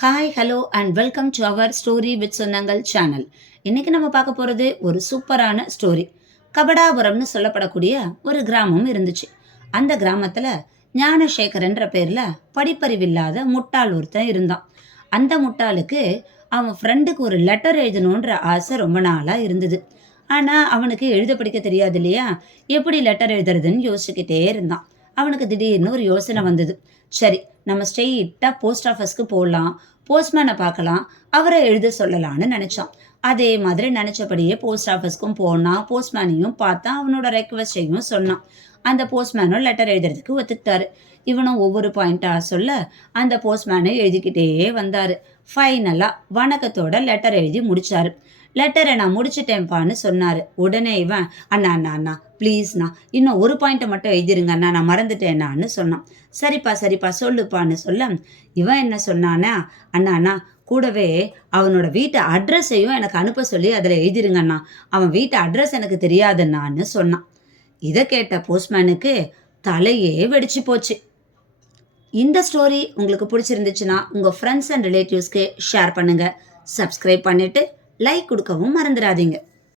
Hi hello and welcome to our story with சொந்தங்கள் channel. இன்னைக்கு நம்ம பார்க்க போகிறது ஒரு சூப்பரான ஸ்டோரி. கபடாபுரம்னு சொல்லப்படக்கூடிய ஒரு கிராமம் இருந்துச்சு. அந்த கிராமத்தில் ஞானசேகரன்ற பேரில் படிப்பறிவில்லாத முட்டாள் ஒருத்தன் இருந்தான். அந்த முட்டாளுக்கு அவன் ஃப்ரெண்டுக்கு ஒரு லெட்டர் எழுதணுன்ற ஆசை ரொம்ப நாளாக இருந்தது. ஆனால் அவனுக்கு எழுத படிக்க தெரியாது இல்லையா, எப்படி லெட்டர் எழுதுறதுன்னு யோசிச்சுக்கிட்டே இருந்தான். அவனுக்கு திடீர்னு ஒரு யோசனை வந்தது. சரி, நம்ம ஸ்ட்ரெயிட்டாக போஸ்ட் ஆஃபீஸ்க்கு போகலாம், போஸ்ட்மேனை பார்க்கலாம், அவரை எழுத சொல்லலான்னு நினச்சான். அதே மாதிரி நினச்சபடியே போஸ்ட் ஆஃபீஸ்க்கும் போனான், போஸ்ட்மேனையும் பார்த்தான், அவனோட ரெக்வஸ்டையும் சொன்னான். அந்த போஸ்ட்மேனும் லெட்டர் எழுதுறதுக்கு ஒத்துக்கிட்டாரு. இவனும் ஒவ்வொரு பாயிண்டாக சொல்ல அந்த போஸ்ட்மேனை எழுதிக்கிட்டே வந்தார். ஃபைனலாக வணக்கத்தோட லெட்டர் எழுதி முடிச்சாரு. லெட்டரை நான் முடிச்சிட்டேன்ப்பான்னு சொன்னார். உடனே இவன், அண்ணா அண்ணா அண்ணா ப்ளீஸ்ண்ணா, இன்னும் ஒரு பாயிண்ட்டை மட்டும் எழுதிருங்க அண்ணா, நான் மறந்துட்டேன்னான்னு சொன்னான். சரிப்பா சரிப்பா சொல்லுப்பான்னு சொல்ல இவன் என்ன சொன்னானா, அண்ணா அண்ணா கூடவே அவனோட வீட்டு அட்ரஸையும் எனக்கு அனுப்ப சொல்லி அதில் எழுதிருங்க அண்ணா, அவன் வீட்டு அட்ரஸ் எனக்கு தெரியாதுன்னான்னு சொன்னான். இதை கேட்ட போஸ்ட்மேனுக்கு தலையே வெடிச்சு போச்சு. இந்த ஸ்டோரி உங்களுக்கு பிடிச்சிருந்துச்சுன்னா உங்கள் ஃப்ரெண்ட்ஸ் அண்ட் ரிலேட்டிவ்ஸ்க்கு ஷேர் பண்ணுங்கள். சப்ஸ்கிரைப் பண்ணிவிட்டு லைக் கொடுக்கவும் மறந்துடாதீங்க.